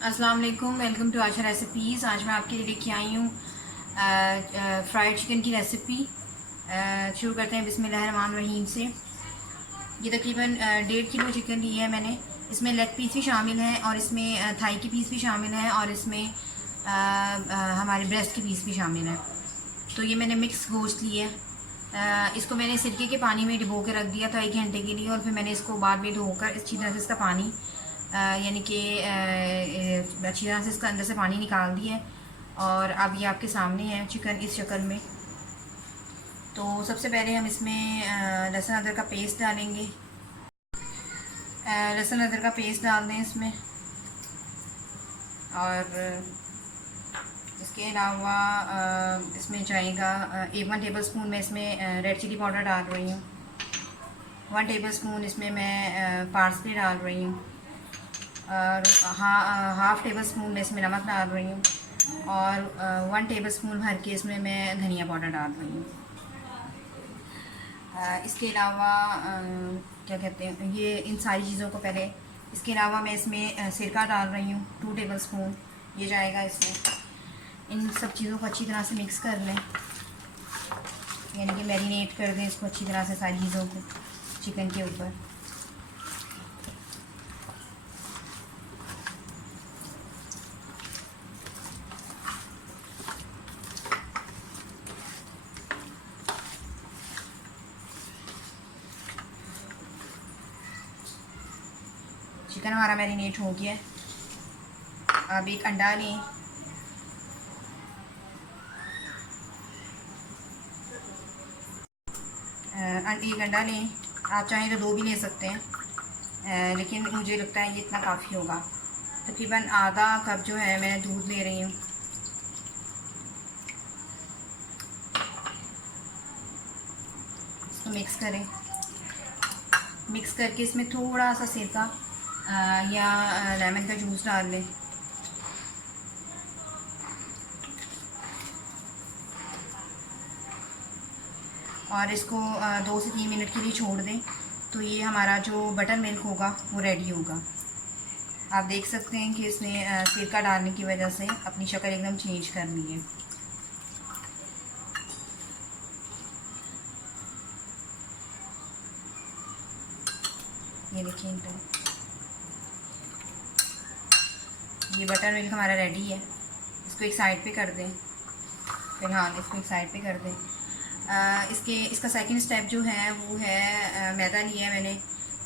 अस्सलाम वालेकुम, welcome to Asha recipes. आज मैं आपके लिए लेके आई हूँ फ्राइड चिकन की रेसिपी। शुरू करते हैं बिस्मिल्लाहिर्रहमानिर्रहीम से। ये तकरीबन 1.5 किलो चिकन ली है मैंने। इसमें लेग पीस भी शामिल हैं और इसमें थाई के पीस भी शामिल हैं और इसमें हमारे ब्रेस्ट के पीस भी शामिल हैं। तो ये मैंने मिक्स गोश्त लिया है। इसको मैंने सिरके के पानी में डुबो के रख दिया था 1 घंटे के लिए और फिर मैंने इसको बाद में धोकर अच्छी तरह से इसका पानी यानी कि अच्छी तरह से इसका अंदर से पानी निकाल दिया है। और अब ये आपके सामने है चिकन इस शक्ल में। तो सबसे पहले हम इसमें लहसुन अदरक का पेस्ट डालेंगे। लहसुन अदरक का पेस्ट डाल दें इसमें। और इसके अलावा इसमें जाएगा 1 टेबल स्पून मैं इसमें रेड चिली पाउडर डाल रही हूँ। 1 टेबल स्पून इसमें मैं पार्सली डाल रही हूँ। और हाफ़ टेबल स्पून मैं इसमें नमक डाल रही हूँ। और 1 टेबल स्पून भर के इसमें मैं धनिया पाउडर डाल रही हूँ। इसके अलावा क्या कहते हैं ये इन सारी चीज़ों को पहले इसके अलावा मैं इसमें सिरका डाल रही हूँ 2 टेबल स्पून ये जाएगा इसमें। इन सब चीज़ों को अच्छी तरह से मिक्स कर लें, यानी कि मैरिनेट कर दें इसको अच्छी तरह से सारी चीज़ों को चिकन के ऊपर। चिकन हमारा मैरिनेट हो गया है। अब एक अंडा लें। एक अंडा लें, आप चाहें तो 2 भी ले सकते हैं, लेकिन मुझे लगता है ये इतना काफ़ी होगा। तकरीबन आधा कप जो है मैं दूध ले रही हूँ। इसको मिक्स करें। मिक्स करके इसमें थोड़ा सा सिरका या लेमन का जूस डाल लें। और इसको 2 से 3 मिनट के लिए छोड़ दें। तो ये हमारा जो बटर मिल्क होगा वो रेडी होगा। आप देख सकते हैं कि इसने सिरका डालने की वजह से अपनी शक्ल एकदम चेंज कर ली है। ये देखिए ये बटर मिल्क हमारा रेडी है। इसको एक साइड पे कर दें। फिलहाल इसको एक साइड पे कर दें। इसका सेकंड स्टेप जो है वो है मैदा लिया है मैंने।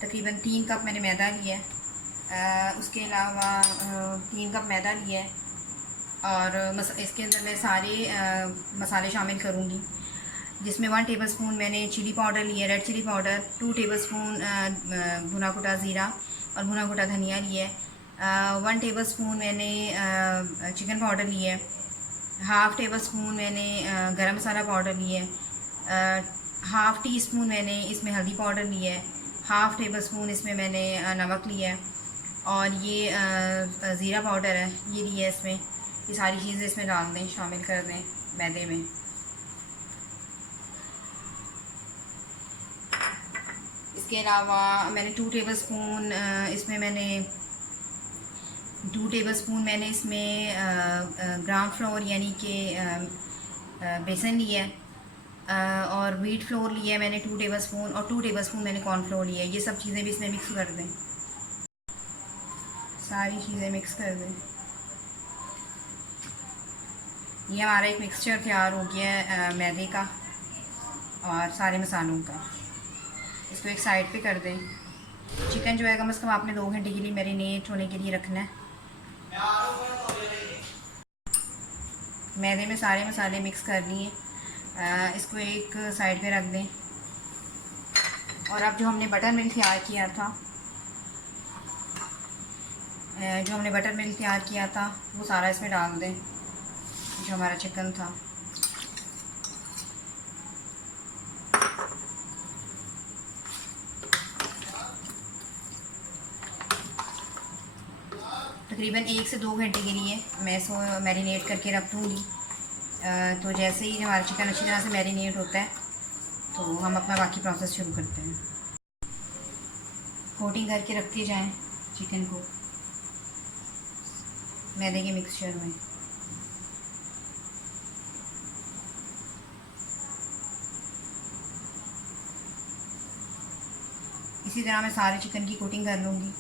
तकरीबन 3 कप मैंने मैदा लिया है। उसके अलावा 3 कप मैदा लिया है। और इसके अंदर मैं सारे मसाले शामिल करूँगी, जिसमें 1 टेबल स्पून मैंने चिली पाउडर लिया, red chilli powder, 2 tablespoon भुना कुटा ज़ीरा और भुना कुटा धनिया लिया है। 1 टेबल स्पून मैंने चिकन पाउडर लिया है। हाफ़ टेबल स्पून मैंने गरम मसाला पाउडर लिया है। हाफ़ टी स्पून मैंने इसमें हल्दी पाउडर लिया है। हाफ़ टेबल स्पून इसमें मैंने नमक लिया है। और ये ज़ीरा पाउडर है ये लिया है इसमें। ये सारी चीज़ें इसमें डाल दें, शामिल कर दें मैदे में। इसके अलावा मैंने 2 टेबल स्पून इसमें ग्राम फ्लोर यानी कि बेसन लिया है। और व्हीट फ्लोर लिया है मैंने 2 टेबल स्पून और 2 टेबल स्पून मैंने कॉर्न फ्लोर लिया है। ये सब चीज़ें भी इसमें मिक्स कर दें, सारी चीज़ें मिक्स कर दें। ये हमारा एक मिक्सचर तैयार हो गया है मैदे का और सारे मसालों का। इसको एक साइड पे कर दें। चिकन जो है कम से कम आपने 2 घंटे के लिए मैरिनेट होने के लिए रखना है। मैदे में सारे मसाले मिक्स कर लिए। इसको एक साइड पे रख दें। और अब जो हमने बटर मिल्क तैयार किया था वो सारा इसमें डाल दें, जो हमारा चिकन था। तकरीबन 1 से 2 घंटे के लिए मैं इसको मैरिनेट करके रख दूँगी। तो जैसे ही हमारा चिकन अच्छी तरह से मैरिनेट होता है तो हम अपना बाकी प्रोसेस शुरू करते हैं। कोटिंग करके रखते जाएं चिकन को। मैदे के मिक्सचर में। इसी तरह मैं सारे चिकन की कोटिंग कर लूँगी।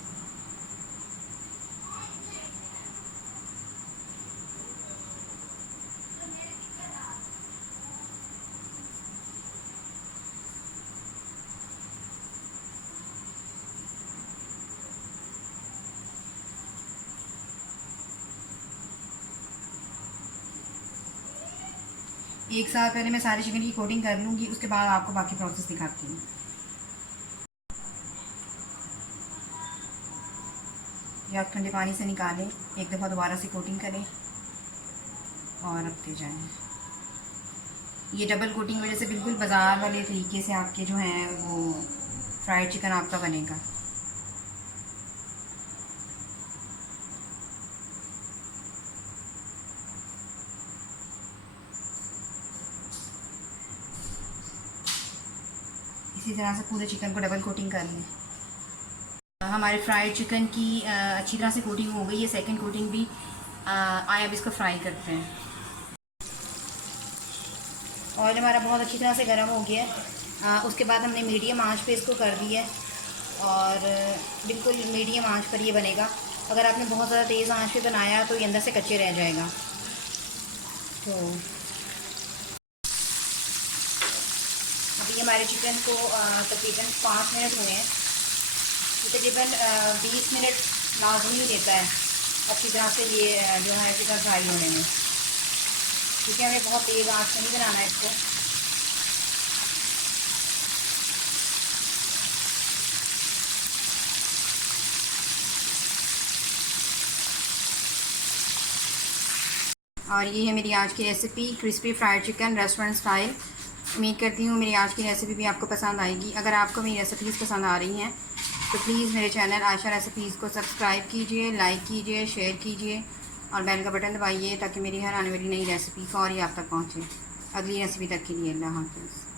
एक साथ पहले मैं सारे चिकन की कोटिंग कर लूँगी, उसके बाद आपको बाकी प्रोसेस दिखाती हूँ। या आप ठंडे पानी से निकालें, एक दफ़ा दोबारा से कोटिंग करें और रखते जाएं। ये डबल कोटिंग की वजह से बिल्कुल बाज़ार वाले तरीके से आपके जो हैं वो फ्राइड चिकन आपका बनेगा। इसी तरह से पूरे चिकन को डबल कोटिंग कर लें। हमारे फ्राइड चिकन की अच्छी तरह से कोटिंग हो गई है, सेकंड कोटिंग भी। आए अब इसको फ्राई करते हैं। ऑयल हमारा बहुत अच्छी तरह से गर्म हो गया है। उसके बाद हमने मीडियम आंच पे इसको कर दिया है और बिल्कुल मीडियम आंच पर ये बनेगा। अगर आपने बहुत ज़्यादा तेज़ आंच पे बनाया तो ये अंदर से कच्चे रह जाएगा। तो अभी हमारे चिकन को तकरीबन 5 मिनट हुए हैं। तकरीबन 20 मिनट लाजमी लेता है अच्छी तरह से ये जो है चिकन फ्राई होने में, क्योंकि हमें बहुत तेज़ आंच में नहीं बनाना है इसको। और ये है मेरी आज की recipe, crispy fried chicken restaurant style. उम्मीद करती हूँ मेरी आज की रेसिपी भी आपको पसंद आएगी। अगर आपको मेरी रेसिपीज़ पसंद आ रही हैं तो प्लीज़ मेरे चैनल आयशा रेसिपीज़ को सब्सक्राइब कीजिए, लाइक कीजिए, शेयर कीजिए और बेल का बटन दबाइए ताकि मेरी हर आने वाली नई रेसिपी फौरी आप तक पहुँचे। अगली रेसिपी तक के लिए अल्लाह हाफ़िज़।